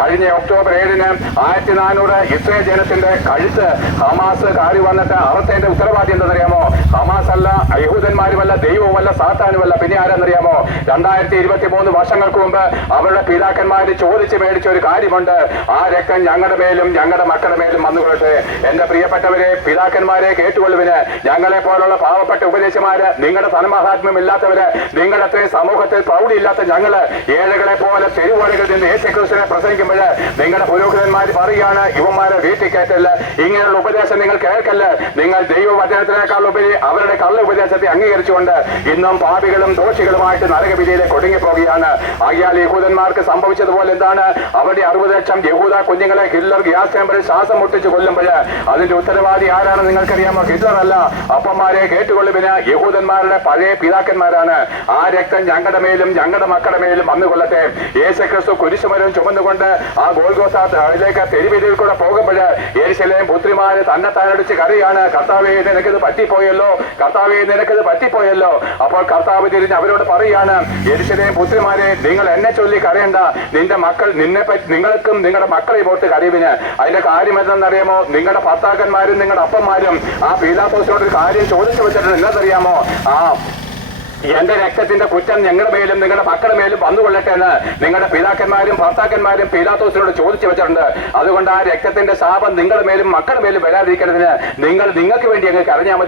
കഴിഞ്ഞ October 7-ന് 1400 Israel ജനത്തിന്റെ കഴുത്ത് ഹമാസ് കാറി വന്നിട്ട് അറുത്തതിന്റെ ഉത്തരവാദി എന്തെന്നറിയാമോ? ഹമാസ് അല്ല, യഹൂദന്മാരുമല്ല, ദൈവവുമല്ല, സാത്താനുമല്ല, പിന്നെ ആരെന്നറിയാമോ? 2023 വർഷങ്ങൾക്ക് മുമ്പ് അവരുടെ പിതാക്കന്മാര് ചോദിച്ച് മേടിച്ച ഒരു കാര്യമുണ്ട്. ആ രക്തം ഞങ്ങളുടെ മേലും ഞങ്ങളുടെ മക്കളുടെ മേലും വന്നുകൊള്ളട്ടെ. എന്റെ പ്രിയപ്പെട്ടവരെ, പിതാക്കന്മാരെ കേട്ടുകൊള്ളുവിന്. ഞങ്ങളെ പോലുള്ള പാവപ്പെട്ട ഉപദേശമാര്, നിങ്ങളുടെ ധനമഹാത്മ്യം ഇല്ലാത്തവര്, നിങ്ങളുടെ അത്രയും സമൂഹത്തിൽ പ്രൗഢിയില്ലാത്ത ഞങ്ങള് ഏഴകളെ പോലെ തെരുവോരകളിൽ നിന്ന് യേശുക്രിസ്തുവിനെ പ്രസംഗിക്കുമ്പോൾ നിങ്ങളുടെ പുരോഹിതന്മാര് പറയാണ് ഇവന്മാരെ വീട്ടിൽ കയറ്റല്ല, ഇങ്ങനെയുള്ള ഉപദേശം നിങ്ങൾ കേൾക്കല്ല. നിങ്ങൾ ദൈവവചനത്തിനേക്കാൾ ഉപരി അവരുടെ കള്ള ഉപദേശത്തെ അംഗീകരിച്ചുകൊണ്ട് ഇന്നും പാപികളും ദോഷികളുമായിട്ട് നരകവിധിയിലേക്ക് ഒടുങ്ങിപ്പോവുകയാണ്. ആകിയാൽ യഹൂദന്മാർക്ക് സംഭവിച്ചതുപോലെ എന്താണ്? അവരുടെ 60 ലക്ഷം യഹൂദ കുഞ്ഞുങ്ങളെ ഹിറ്റ്ലർ ഗ്യാസ് ചേമ്പറിൽ ശ്വാസം മുട്ടിച്ച് കൊല്ലുമ്പോൾ അതിന്റെ ഉത്തരവാദി ആരാണ് നിങ്ങൾക്കറിയാമോ? ഹിറ്റ്ലർ അല്ല. അപ്പന്മാരെ കേട്ടുകൊള്ളുവിന്, യഹൂദന്മാരുടെ പഴയ പിതാക്കന്മാരാണ്. ആ രക്തം ഞങ്ങളുടെ മേലും ഞങ്ങളുടെ മക്കളുടെ മേലും വന്നുകൊള്ളട്ടെ. യേശുക്രിസ്തു കുരിശുമരം ചുമന്നുകൊണ്ട് ആ ഗോൽഗോഥയിലേക്ക് തെരുവിധിയിൽ കൂടെ പോകുമ്പോൾ യെരുശലേം പുത്രിമാര് തന്നെത്താനടിച്ച് കരയാണ്, കർത്താവേ നിനക്കിത് പറ്റിപ്പോയല്ലോ, കർത്താവേ നിനക്കിത് പറ്റിപ്പോയല്ലോ. അപ്പോൾ കർത്താവ് തിരിഞ്ഞ് അവരോട് പറയാണ്, യെരുശലേം പുത്രിമാരെ, നിങ്ങൾ എന്നെ ചൊല്ലി കരയണ്ട, നിന്റെ മക്കൾ നിങ്ങൾക്കും നിങ്ങളുടെ മക്കളെ പോട്ട് കരയുവിന്. അതിന്റെ കാര്യം എന്തെന്നറിയാമോ? നിങ്ങളുടെ ഭർത്താക്കന്മാരും നിങ്ങളുടെ അപ്പന്മാരും ആ പീലാത്തോസിനോട് ഒരു കാര്യം ചോദിച്ചു വെച്ചിട്ടുണ്ട്. എന്നറിയാമോ? എന്റെ രക്തത്തിന്റെ കുറ്റം ഞങ്ങളുടെ മേലും നിങ്ങളുടെ മക്കളുടെ മേലും വന്നുകൊള്ളട്ടെ എന്ന് നിങ്ങളുടെ പിതാക്കന്മാരും ഭർത്താക്കന്മാരും പീലാത്തോസിനോട് ചോദിച്ചു വെച്ചിട്ടുണ്ട്. അതുകൊണ്ട് ആ രക്തത്തിന്റെ ശാപം നിങ്ങളുടെ മേലും മക്കളുടെ മേലും വരാതിരിക്കുന്നതിന് നിങ്ങൾക്ക് വേണ്ടി അങ്ങ് കരഞ്ഞാൽ മതി.